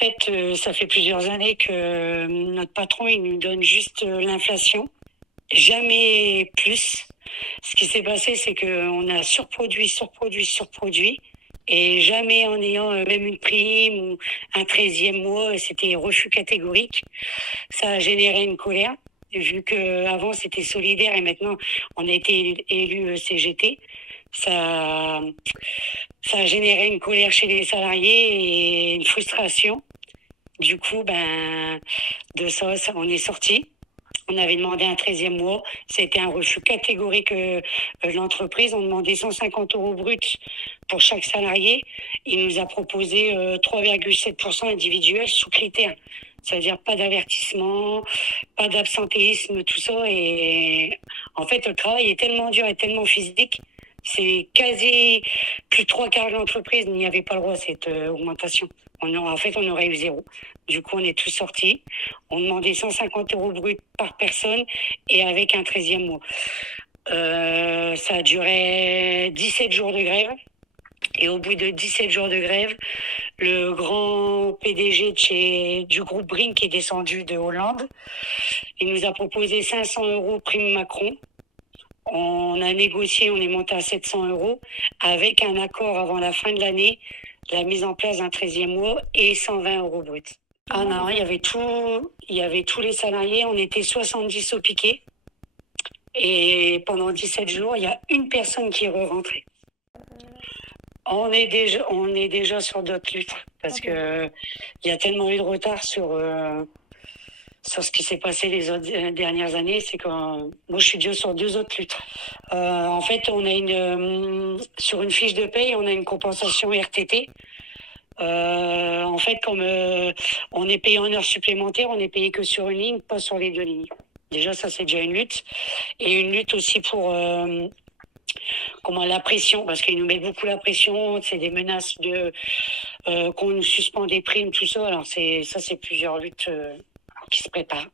fait, ça fait plusieurs années que notre patron, il nous donne juste l'inflation, jamais plus. Ce qui s'est passé, c'est qu'on a surproduit, et jamais en ayant même une prime ou un 13e mois, c'était refus catégorique. Ça a généré une colère, vu que avant c'était solidaire et maintenant on a été élu CGT. Ça, ça a généré une colère chez les salariés et une frustration. Du coup, de ça, on est sorti. On avait demandé un 13e mois. C'était un refus catégorique de l'entreprise. On demandait 150 euros bruts pour chaque salarié. Il nous a proposé 3,7% individuel sous critères. C'est-à-dire pas d'avertissement, pas d'absentéisme, tout ça. Et en fait, le travail est tellement dur et tellement physique. C'est quasi plus de trois quarts de l'entreprise n'y avait pas le droit à cette augmentation. En fait, on aurait eu zéro. Du coup, on est tous sortis. On demandait 150 euros bruts par personne et avec un 13e mois. Ça a duré 17 jours de grève. Et au bout de 17 jours de grève, le grand PDG du groupe Brink est descendu de Hollande. Il nous a proposé 500 euros prime Macron. On a négocié, on est monté à 700 euros avec un accord avant la fin de l'année, la mise en place d'un 13e mois et 120 euros bruts. Ah non, il y avait tous les salariés, on était 70 au piquet. Et pendant 17 jours, il y a une personne qui est rentrée. On est déjà sur d'autres luttes parce que il y a tellement eu de retard sur ce qui s'est passé les autres dernières années. C'est que moi, je suis déjà sur deux autres luttes. En fait, on a sur une fiche de paye, on a une compensation RTT. En fait, comme on est payé en heures supplémentaires, on est payé que sur une ligne, pas sur les deux lignes. Déjà, ça, c'est déjà une lutte. Et une lutte aussi pour la pression, parce qu'ils nous mettent beaucoup la pression, c'est des menaces qu'on nous suspend des primes, tout ça. Alors, c'est plusieurs luttes qui se préparent.